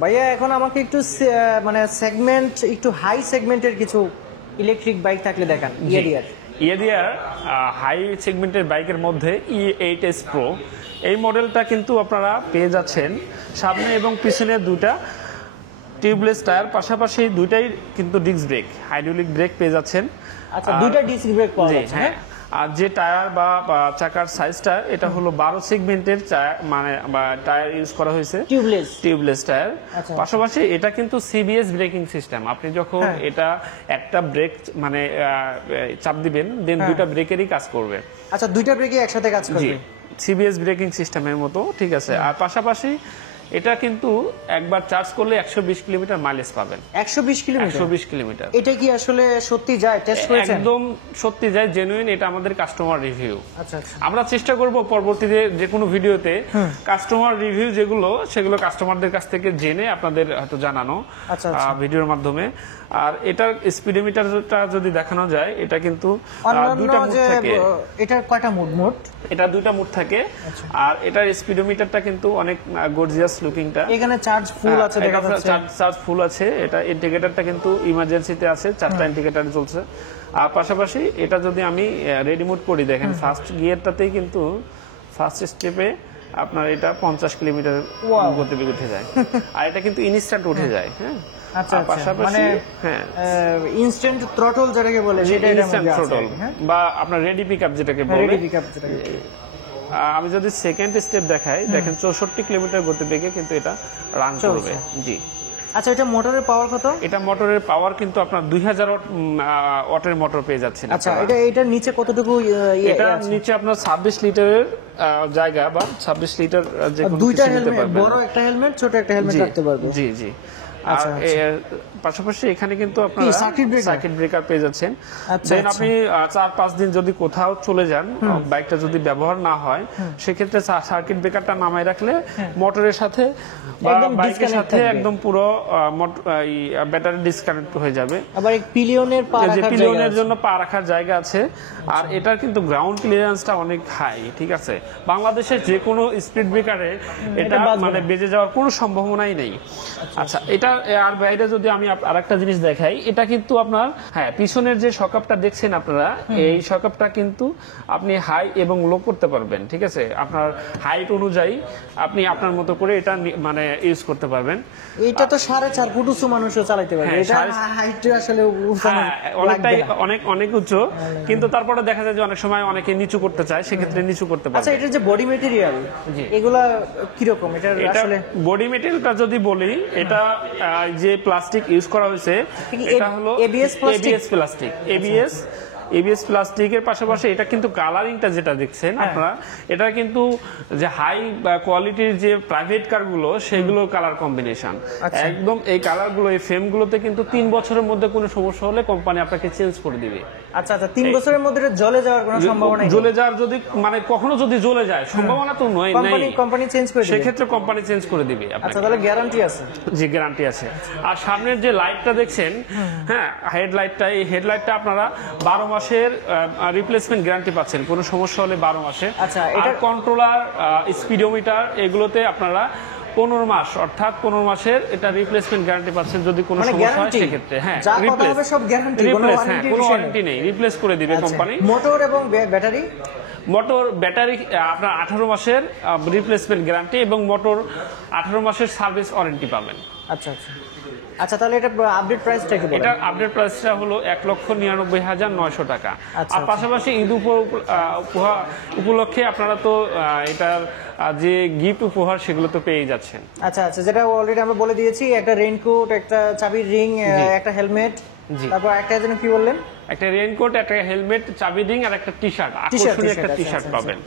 ভাইয়া এখন আমাকে একটু মানে সেগমেন্ট একটু হাই সেগমেন্টের কিছু ইলেকট্রিক বাইক থাকলে দেখান ইয়েডিয়ার। ইয়েডিয়ার হাই সেগমেন্টের বাইকের মধ্যে E8S Pro এই মডেলটা কিন্তু আপনারা পেয়ে যাচ্ছেন সামনে এবং পিছনে দুটা টিউবলেস টায়ার, পাশাপাশি দুইটাই কিন্তু ডিস্ক ব্রেক, হাইড্রোলিক ব্রেক পেয়ে যাচ্ছেন। আচ্ছা, দুইটা ডিস্ক ব্রেক পাওয়া যাচ্ছে। হ্যাঁ, আর যে টায়ার বা চাকার সাইজটা এটা হলো 12 সেগমেন্টের মানে টায়ার ইউজ করা হয়েছে, টিউবলেস টায়ার। পাশাপাশি এটা কিন্তু সিবিএস ব্রেকিং সিস্টেম। আপনি যখন এটা একটা ব্রেক মানে চাপ দিবেন দেন দুইটা ব্রেকেরই কাজ করবে। আচ্ছা, দুইটা ব্রেকই একসাথে কাজ করবে, সিবিএস ব্রেকিং সিস্টেমের মতো, ঠিক আছে। আর পাশাপাশি এটা কিন্তু একবার চার্জ করলে 120 কিলোমিটার মাইলেজ পাবেন। 120 কিলোমিটার এটা কি আসলে সত্যি যায়? টেস্ট করেছেন? একদম সত্যি যায়, জেনুইন। এটা আমাদের কাস্টমার রিভিউ। আচ্ছা, আমরা চেষ্টা করব পরবর্তীতে যে কোনো ভিডিওতে কাস্টমার রিভিউ যেগুলো সেগুলো কাস্টমারদের কাছ থেকে জেনে আপনাদের হয়তো জানানো ভিডিওর মাধ্যমে। আর এটার স্পিডোমিটারটা যদি দেখানো যায়, এটা কিন্তু দুইটা মোড থাকে। এটার কয়টা মোড? এটা দুইটা মোড থাকে। আর এটার স্পিডোমিটারটা কিন্তু অনেক গর্জিয়াস লুকিংটা। এখানে চার্জ ফুল আছে, দেখা যাচ্ছে চার্জ ফুল আছে। এটা ইন্ডিকেটরটা কিন্তু ইমার্জেন্সিতে আছে, চারটা ইন্ডিকেটর জ্বলছে। আর পাশাপাশি এটা যদি আমি রেডি মোড করি, দেখেন ফার্স্ট গিয়ারটাতেই কিন্তু ফার্স্ট স্টেপে আপনার এটা 50 কিলোমিটার গতিবেগ উঠে যায়। আর এটা কিন্তু ইনস্ট্যান্ট উঠে যায়। হ্যাঁ, আচ্ছা, পাশাপাশি ইনস্ট্যান্ট থ্রটল যেটাকে বলে, সেটা ইনস্ট্যান্ট থ্রটল বা আপনার রেডি পিকআপ যেটাকে বলে। আমি যদি সেকেন্ড স্টেপ দেখাই, দেখেন 64 কিলোমিটার গতিবেগে কিন্তু এটা রান করবে। জি। আচ্ছা, এটা মোটরের পাওয়ার কত? এটা মোটরের পাওয়ার কিন্তু আপনার 2000 ওয়াটের মোটর পেয়ে যাচ্ছেন। আচ্ছা, এটার নিচে কতটুকু? এটা নিচে আপনার 26 লিটারের জায়গা বা 26 লিটার যে কোনো দুইটা হেলমেট, বড় একটা হেলমেট, ছোট একটা হেলমেট রাখতে পারবে। জি জি। আর পাশাপাশি এখানে কিন্তু আপনারা সার্কিট ব্রেকার পেয়ে যাচ্ছেন। দেন আপনি 4-5 দিন যদি কোথাও চলে যান, বাইকটা যদি ব্যবহার না হয়, সেক্ষেত্রে সার্কিট ব্রেকারটা নামায় রাখলে মোটরের সাথে বা বাইকের সাথে একদম পুরো ব্যাটারি ডিসকানেক্ট হয়ে যাবে। আবার পিলিয়নের জন্য পা রাখার জায়গা আছে। আর এটার কিন্তু গ্রাউন্ড ক্লিয়ারেন্সটা অনেক হাই, ঠিক আছে। বাংলাদেশের যে কোনো স্পিড ব্রেকারে এটা মানে বেজে যাওয়ার কোনো সম্ভাবনাই নেই। আচ্ছা, এটা আর বাইরে যদি আমি আরেকটা জিনিস দেখাই, এটা কিন্তু আপনার পিছনের যে শকআপটা দেখছেন আপনারা, এই শকআপটা কিন্তু আপনি হাই এবং লো করতে পারবেন, ঠিক আছে। আপনার হাইট অনুযায়ী আপনি আপনার মতো করে এটা মানে ইউজ করতে পারবেন। এটা তো 4.5 ফুট উঁচু মানুষও চালাতে পারবে। এটা হাইট আসলে অনেকটাই অনেক উঁচু, কিন্তু তারপরে দেখা যায় যে অনেক সময় অনেকে নিচু করতে চায়, সেক্ষেত্রে নিচু করতে পারবে। আচ্ছা, এটা যে বডি ম্যাটেরিয়াল, এগুলা কি রকম? এটা আসলে বডি ম্যাটেরিয়ালটা যদি বলি, এটা যে প্লাস্টিক ইউজ করা হয়েছে, এটা হলো এবিএস প্লাস্টিক। এবিএস প্লাস্টিকের পাশাপাশি এটা কিন্তু কালারিংটা যেটা দেখছেন আপনারা, এটা কিন্তু যে হাই কোয়ালিটির যে প্রাইভেট কারগুলো সেগুলোর কালার কম্বিনেশন একদম। এই কালারগুলো, এই ফ্রেমগুলোতে কিন্তু 3 বছরের মধ্যে কোনো সমস্যা হলে কোম্পানি আপনাকে চেঞ্জ করে দিবে। আচ্ছা, 3 বছরের মধ্যে জ্বলে যাওয়ার কোনো সম্ভাবনা নেই? জ্বলে যাওয়ার যদি মানে কখনো যদি জ্বলে যায়, সম্ভাবনা তো নয়, কোম্পানি চেঞ্জ করে দিবে। সেক্ষেত্রে কোম্পানি চেঞ্জ করে দিবে। আচ্ছা, তাহলে গ্যারান্টি আছে? জি, গ্যারান্টি আছে। আর সামনের যে লাইটটা দেখছেন, হেডলাইটটা, এই হেডলাইটটা আপনারা 12 মাসের রিপ্লেসমেন্ট গ্যারান্টি পাচ্ছেন, কোনো সমস্যা হলে 12 মাসে। আচ্ছা, এটা কন্ট্রোলার, স্পিডোমিটার, এগুলোতে আপনারা 15 মাস, অর্থাৎ 15 মাসের এটা রিপ্লেসমেন্ট গ্যারান্টি পাচ্ছেন। যদি কোনো সমস্যা হয় সেক্ষেত্রে কোনো ওয়ারেন্টি নেই, রিপ্লেস করে দিবে কোম্পানি। মোটর এবং ব্যাটারি? মোটর ব্যাটারি আপনার 18 মাসের রিপ্লেসমেন্ট গ্যারান্টি এবং মোটর 18 মাসের সার্ভিস ওয়ারেন্টি পাবেন। আচ্ছা, তাহলে এটা আপডেট প্রাইসটা কি? এটা আপডেট প্রাইসটা হলো 1,99,900 টাকা। আর পাশাপাশি ঈদ উপলক্ষে আপনারা তো এটার যে গিফট উপহার সেগুলো তো পেয়ে যাচ্ছেন। আচ্ছা, যেটা অলরেডি আমরা বলে দিয়েছি, একটা রেইনকোট, একটা চাবির রিং, একটা হেলমেট, তারপর একটা যেন কি বললেন, একটা রেইনকোট, একটা হেলমেট, চাবি রিং আর একটা টি শার্ট, আকর্ষণীয় একটা টি শার্ট পাবেন।